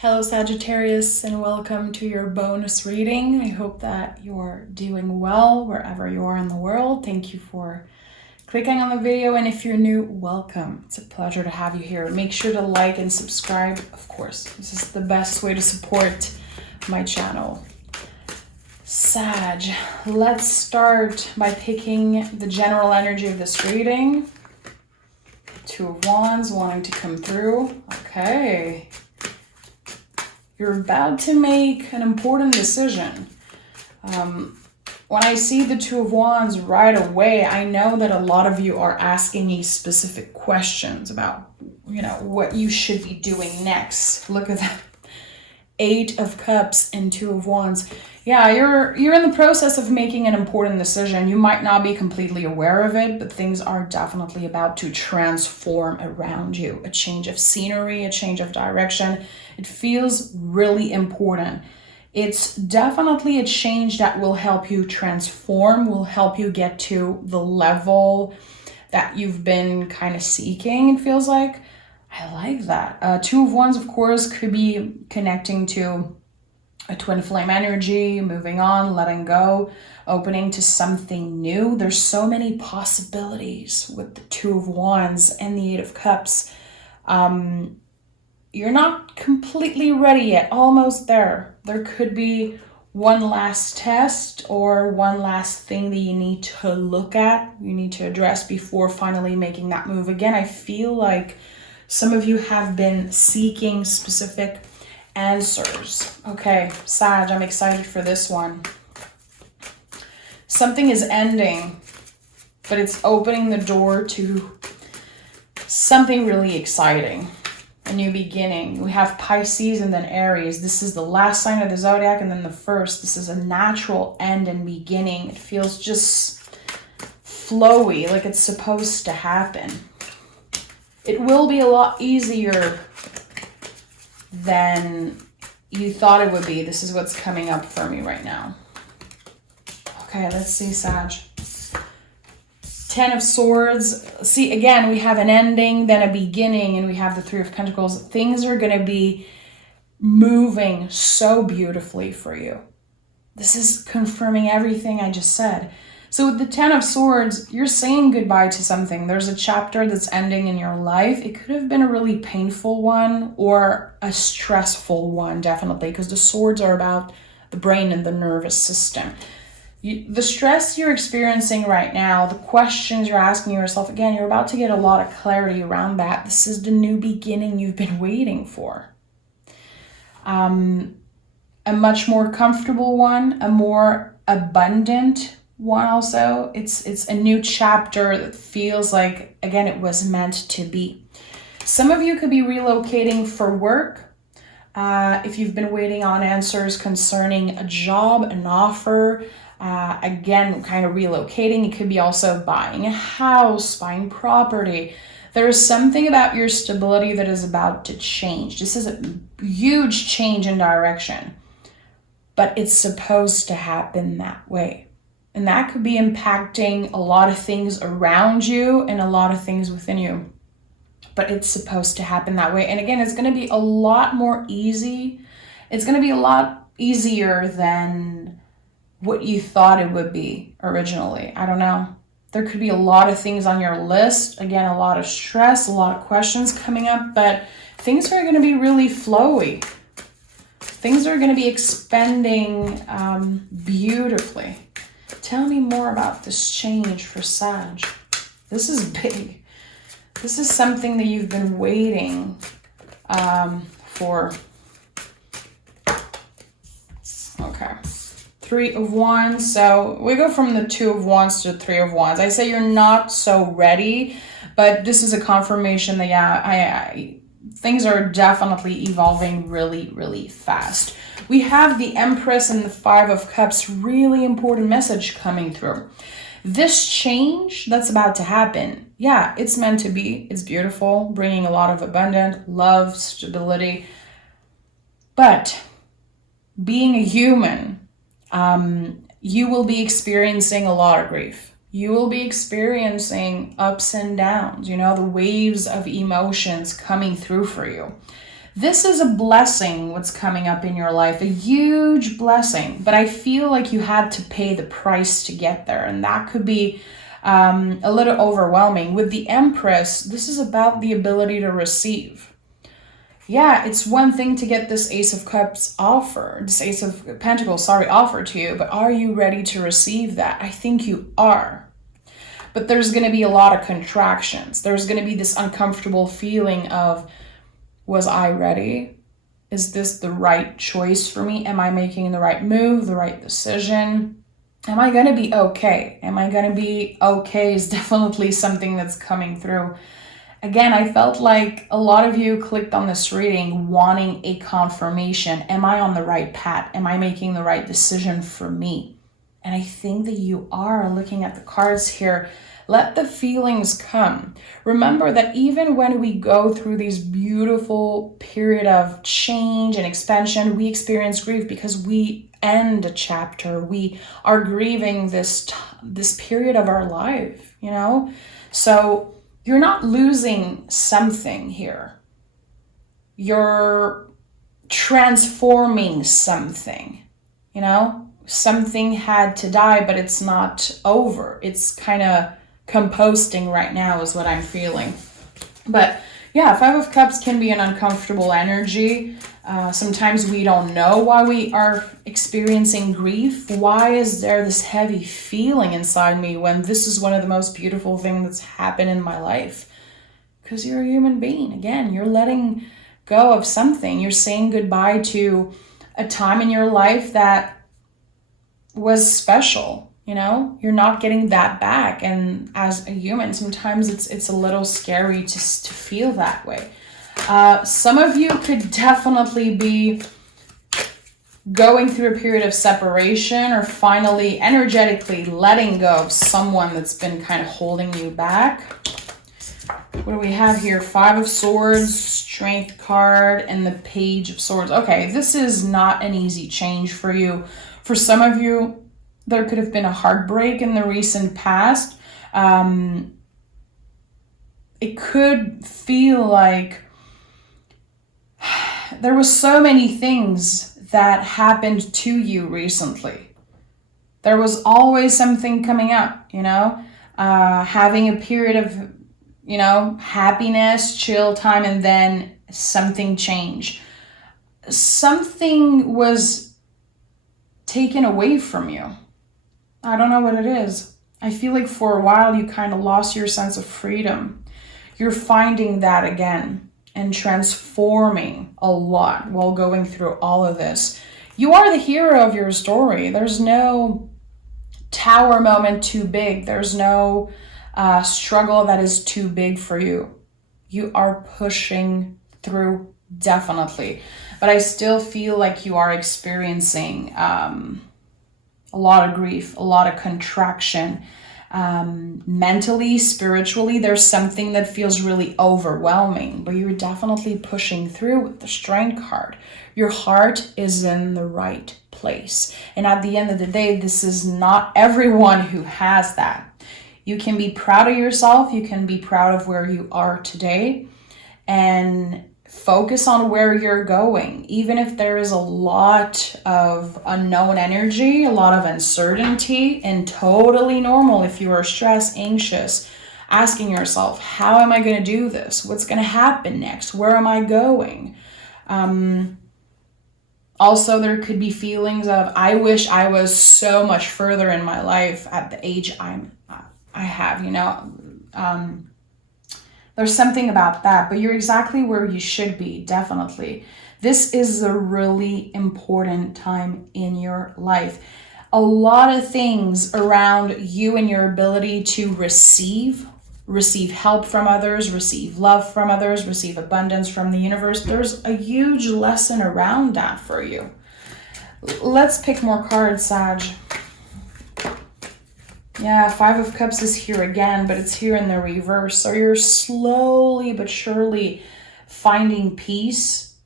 Hello Sagittarius, and welcome to your bonus reading. I hope that you're doing well wherever you are in the world. Thank you for clicking on the video, and if you're new, welcome. It's a pleasure to have you here. Make sure to like and subscribe, of course. This is the best way to support my channel. Sag, let's start by picking the general energy of this reading. Two of Wands wanting to come through. Okay. You're about to make an important decision. When I see the Two of Wands right away, I know that a lot of you are asking me specific questions about, what you should be doing next. Look at that. Eight of Cups and Two of Wands. Yeah, you're in the process of making an important decision. You might not be completely aware of it, but things are definitely about to transform around you. A change of scenery, a change of direction. It feels really important. It's definitely a change that will help you transform, will help you get to the level that you've been kind of seeking, it feels like. I like that. Two of Wands, of course, could be connecting to a twin flame energy, moving on, letting go, opening to something new. There's so many possibilities with the Two of Wands and the Eight of Cups. You're not completely ready yet, almost there. There could be one last test or one last thing that you need to look at, you need to address before finally making that move. Again, I feel like some of you have been seeking specific answers. Okay, Sag, I'm excited for this one. Something is ending, but it's opening the door to something really exciting. A new beginning. We have Pisces and then Aries. This is the last sign of the zodiac and then the first. This is a natural end and beginning. It feels just flowy, like it's supposed to happen. It will be a lot easier than you thought it would be. This is what's coming up for me right now. Okay, let's see, Sag. Ten of Swords. See, again, we have an ending, then a beginning, and we have the Three of Pentacles. Things are going to be moving so beautifully for you. This is confirming everything I just said. So with the Ten of Swords, you're saying goodbye to something. There's a chapter that's ending in your life. It could have been a really painful one or a stressful one, definitely, because the swords are about the brain and the nervous system. The stress you're experiencing right now, the questions you're asking yourself, again, you're about to get a lot of clarity around that. This is the new beginning you've been waiting for. A much more comfortable one, a more abundant one also. It's a new chapter that feels like, again, it was meant to be. Some of you could be relocating for work. If you've been waiting on answers concerning a job, an offer, again, kind of relocating. It could be also buying a house, buying property. There is something about your stability that is about to change. This is a huge change in direction, but it's supposed to happen that way. And that could be impacting a lot of things around you and a lot of things within you, but it's supposed to happen that way. And again, it's going to be a lot more easy. It's going to be a lot easier than what you thought it would be originally. I don't know. There could be a lot of things on your list. Again, a lot of stress, a lot of questions coming up, but things are going to be really flowy. Things are going to be expanding beautifully. Tell me more about this change for Sag. This is big. This is something that you've been waiting for. Okay. Three of Wands. So we go from the Two of Wands to the Three of Wands. I say you're not so ready, but this is a confirmation that, yeah, things are definitely evolving really, really fast. We have the Empress and the Five of Cups. Really important message coming through. This change that's about to happen, yeah, it's meant to be. It's beautiful, bringing a lot of abundance, love, stability. But being a human, you will be experiencing a lot of grief. You will be experiencing ups and downs, the waves of emotions coming through for you. This is a blessing, what's coming up in your life, a huge blessing. But I feel like you had to pay the price to get there. And that could be a little overwhelming. With the Empress, this is about the ability to receive. Yeah, it's one thing to get this Ace of Cups offer, this Ace of Pentacles, sorry, offer to you, but are you ready to receive that? I think you are. But there's going to be a lot of contractions. There's going to be this uncomfortable feeling of, was I ready? Is this the right choice for me? Am I making the right move, the right decision? Am I going to be okay? Am I going to be okay is definitely something that's coming through. Again, I felt like a lot of you clicked on this reading wanting a confirmation. Am I on the right path? Am I making the right decision for me? And I think that you are. Looking at the cards here. Let the feelings come. Remember that even when we go through these beautiful period of change and expansion, we experience grief because we end a chapter. We are grieving this period of our life, you know? So you're not losing something here. You're transforming something, you know? Something had to die, but it's not over. It's kind of composting right now is what I'm feeling. But yeah, Five of Cups can be an uncomfortable energy. Sometimes we don't know why we are experiencing grief. Why is there this heavy feeling inside me when this is one of the most beautiful things that's happened in my life? Because you're a human being. Again, you're letting go of something. You're saying goodbye to a time in your life that was special. You know, you're not getting that back. And as a human, sometimes it's a little scary to feel that way. Some of you could definitely be going through a period of separation or finally energetically letting go of someone that's been kind of holding you back. What do we have here? Five of Swords, Strength card, and the Page of Swords. Okay, this is not an easy change for you. For some of you, there could have been a heartbreak in the recent past. It could feel like there was so many things that happened to you recently. There was always something coming up, you know, having a period of, you know, happiness, chill time, and then something changed. Something was taken away from you. I don't know what it is. I feel like for a while you kind of lost your sense of freedom. You're finding that again and transforming a lot while going through all of this. You are the hero of your story. There's no tower moment too big. There's no struggle that is too big for you. You are pushing through, definitely. But I still feel like you are experiencing a lot of grief, a lot of contraction. Mentally, spiritually, there's something that feels really overwhelming, but you're definitely pushing through with the Strength card. Your heart is in the right place. And at the end of the day, this is not everyone who has that. You can be proud of yourself. You can be proud of where you are today and focus on where you're going. Even if there is a lot of unknown energy, a lot of uncertainty, and totally normal if you are stressed, anxious, asking yourself, how am I going to do this? What's going to happen next? Where am I going? Also, there could be feelings of, I wish I was so much further in my life at the age I have, you know. There's something about that, but you're exactly where you should be, definitely. This is a really important time in your life. A lot of things around you and your ability to receive help from others, receive love from others, receive abundance from the universe. There's a huge lesson around that for you. Let's pick more cards, Sag. Yeah, Five of Cups is here again, but it's here in the reverse. So you're slowly but surely finding peace,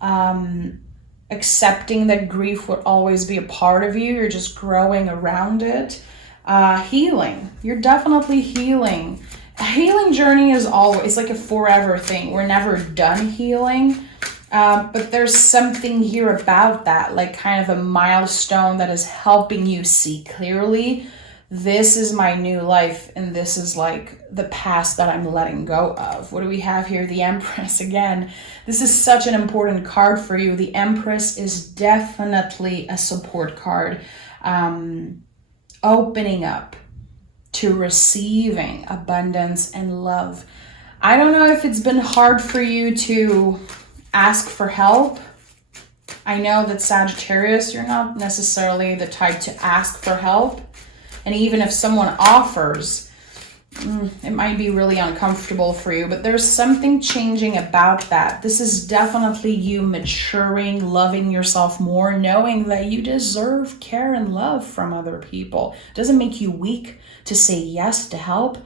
accepting that grief would always be a part of you. You're just growing around it. Healing. You're definitely healing. A healing journey is always like a forever thing. We're never done healing. But there's something here about that, like kind of a milestone that is helping you see clearly. This is my new life, and this is like the past that I'm letting go of. What do we have here? The Empress again. This is such an important card for you. The Empress is definitely a support card. Opening up to receiving abundance and love. I don't know if it's been hard for you to ask for help. I know that Sagittarius, you're not necessarily the type to ask for help. And even if someone offers, it might be really uncomfortable for you, but there's something changing about that. This is definitely you maturing, loving yourself more, knowing that you deserve care and love from other people. It doesn't make you weak to say yes to help.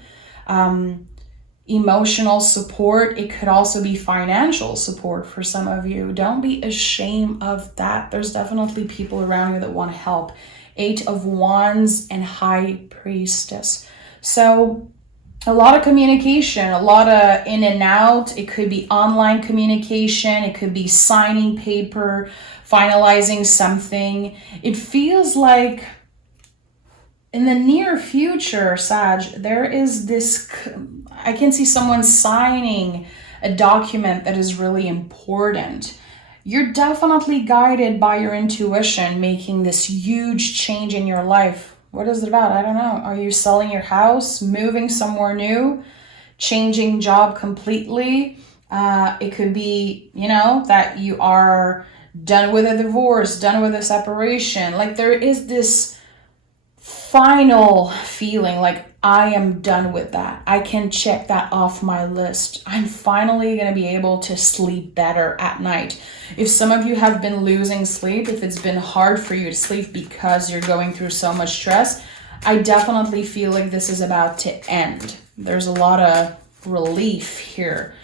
Emotional support. It could also be financial support for some of you. Don't be ashamed of that. There's definitely people around you that want to help. 8 of Wands and High Priestess. So a lot of communication, a lot of in and out. It could be online communication. It could be signing paper, finalizing something. It feels like in the near future, Sag, there is this, I can see someone signing a document that is really important. You're definitely guided by your intuition, making this huge change in your life. What is it about? I don't know. Are you selling your house, moving somewhere new, changing job completely? It could be, that you are done with a divorce, done with a separation. Like there is this final feeling like I am done with that. I can check that off my list. I'm finally going to be able to sleep better at night. If some of you have been losing sleep, if it's been hard for you to sleep because you're going through so much stress, I definitely feel like this is about to end. There's a lot of relief here.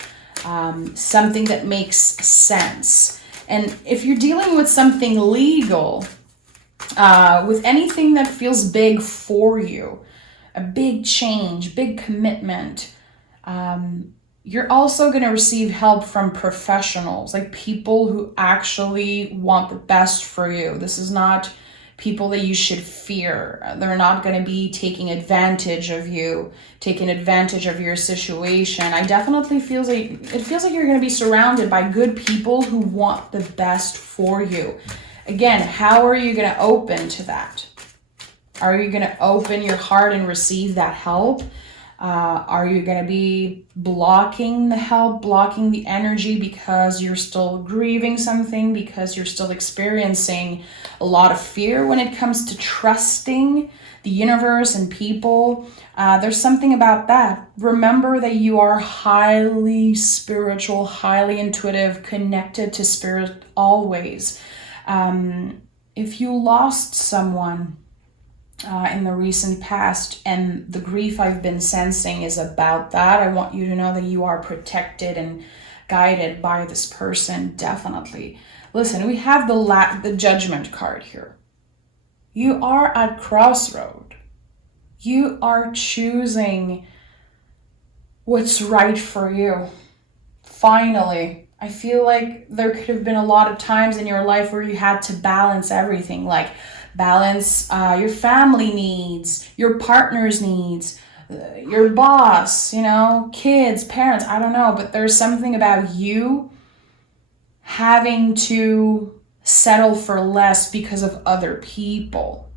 Something that makes sense. And if you're dealing with something legal, with anything that feels big for you, a big change, big commitment, you're also going to receive help from professionals, like people who actually want the best for you. This is not people that you should fear. They're not going to be taking advantage of you, taking advantage of your situation. I definitely feels like you're going to be surrounded by good people who want the best for you. Again, how are you going to open to that? Are you going to open your heart and receive that help? Are you going to be blocking the help, blocking the energy because you're still grieving something, because you're still experiencing a lot of fear when it comes to trusting the universe and people? There's something about that. Remember that you are highly spiritual, highly intuitive, connected to spirit always. If you lost someone in the recent past, and the grief I've been sensing is about that, I want you to know that you are protected and guided by this person, definitely. Listen, we have the Judgment card here. You are at crossroad. You are choosing what's right for you. Finally, I feel like there could have been a lot of times in your life where you had to balance everything, like balance your family needs, your partner's needs, your boss, kids, parents, I don't know, but there's something about you having to settle for less because of other people.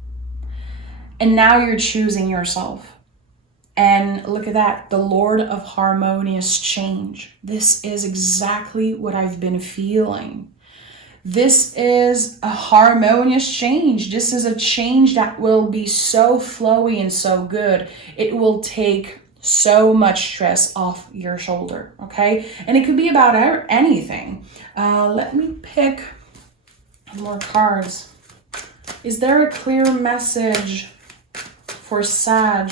And now you're choosing yourself. And look at that, the Lord of Harmonious Change. This is exactly what I've been feeling. This is a harmonious change. This is a change that will be so flowy and so good. It will take so much stress off your shoulder, okay? And it could be about anything. Let me pick more cards. Is there a clear message for Sag?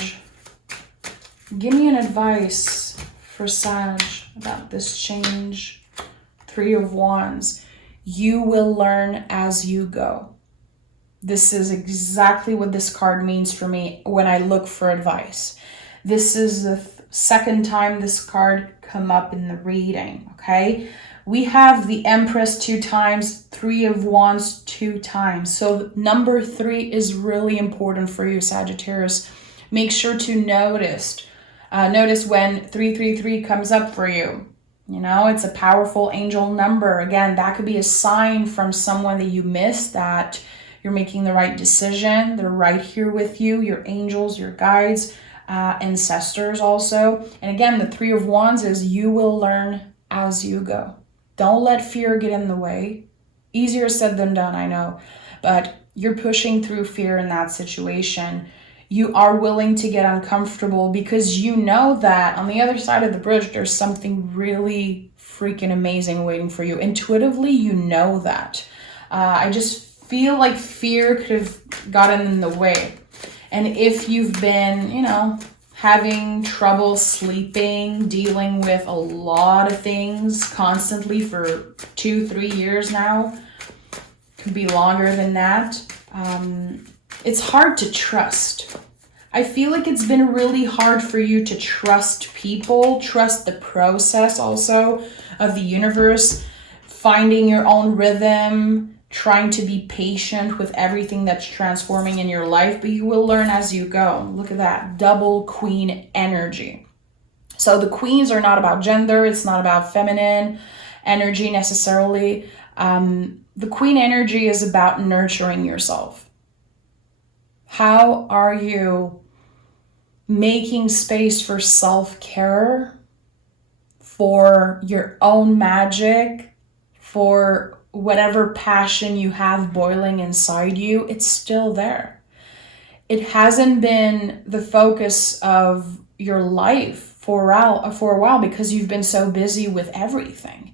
Give me an advice for Sag about this change. 3 of Wands. You will learn as you go. This is exactly what this card means for me when I look for advice. This is second time this card come up in the reading, okay? We have the Empress 2 times, 3 of Wands 2 times. So number 3 is really important for you, Sagittarius. Make sure to notice when 333 comes up for you. You know, it's a powerful angel number. Again, that could be a sign from someone that you missed that you're making the right decision. They're right here with you, your angels, your guides, ancestors also. And again, the 3 of Wands is you will learn as you go. Don't let fear get in the way. Easier said than done, I know. But you're pushing through fear in that situation. You are willing to get uncomfortable because you know that on the other side of the bridge, there's something really freaking amazing waiting for you. Intuitively, you know that. I just feel like fear could have gotten in the way. And if you've been, you know, having trouble sleeping, dealing with a lot of things constantly for 2-3 years now, could be longer than that. It's hard to trust. I feel like it's been really hard for you to trust people, trust the process also of the universe, finding your own rhythm, trying to be patient with everything that's transforming in your life, but you will learn as you go. Look at that, double queen energy. So the queens are not about gender, it's not about feminine energy necessarily. The queen energy is about nurturing yourself. How are you making space for self-care, for your own magic, for whatever passion you have boiling inside you? It's still there. It hasn't been the focus of your life for a while because you've been so busy with everything.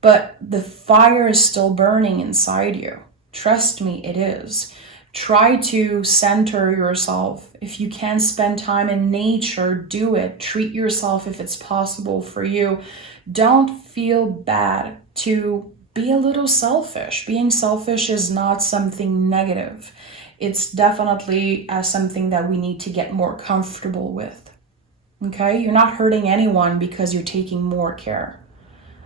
But the fire is still burning inside you. Trust me, it is. Try to center yourself. If you can spend time in nature, do it. Treat yourself if it's possible for you. Don't feel bad to be a little selfish. Being selfish is not something negative. It's definitely something that we need to get more comfortable with. Okay? You're not hurting anyone because you're taking more care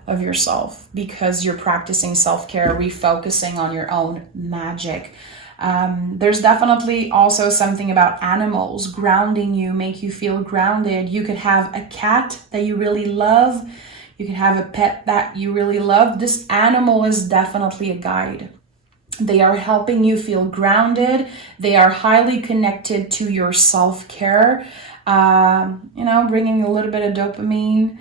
of yourself, because you're practicing self-care, refocusing on your own magic. There's definitely also something about animals grounding you, make you feel grounded. You could have a cat that you really love. You could have a pet that you really love. This animal is definitely a guide. They are helping you feel grounded. They are highly connected to your self-care, bringing a little bit of dopamine,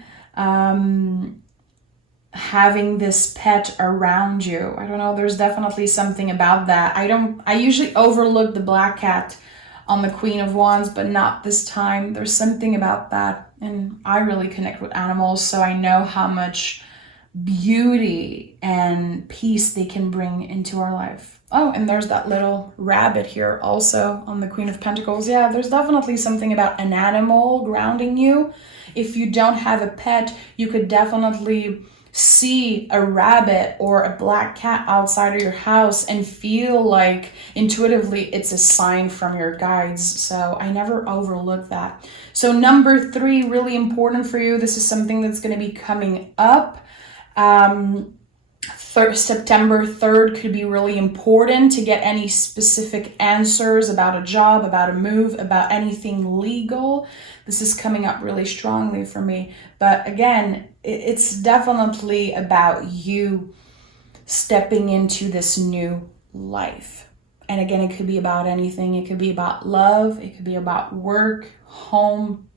having this pet around you. I don't know, there's definitely something about that. I usually overlook the black cat on the Queen of Wands, but not this time. There's something about that, and I really connect with animals, so I know how much beauty and peace they can bring into our life. Oh, and there's that little rabbit here also on the Queen of Pentacles. Yeah, there's definitely something about an animal grounding you. If you don't have a pet, you could definitely see a rabbit or a black cat outside of your house and feel like intuitively it's a sign from your guides. So I never overlook that. So number 3, really important for you. This is something that's going to be coming up. September 3rd could be really important to get any specific answers about a job, about a move, about anything legal. This is coming up really strongly for me. But again, it's definitely about you stepping into this new life. And again, it could be about anything. It could be about love. It could be about work, home.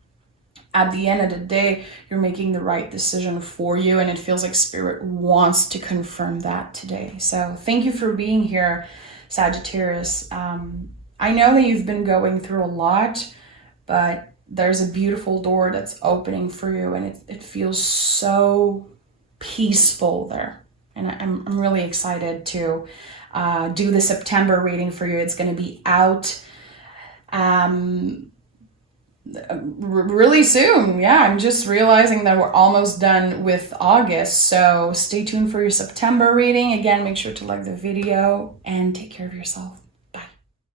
At the end of the day, you're making the right decision for you, and it feels like Spirit wants to confirm that today. So thank you for being here, Sagittarius. I know that you've been going through a lot, but there's a beautiful door that's opening for you, and it feels so peaceful there. And I'm really excited to do the September reading for you. It's going to be out really soon. Yeah, I'm just realizing that we're almost done with August, so stay tuned for your September reading. Again, make sure to like the video and take care of yourself.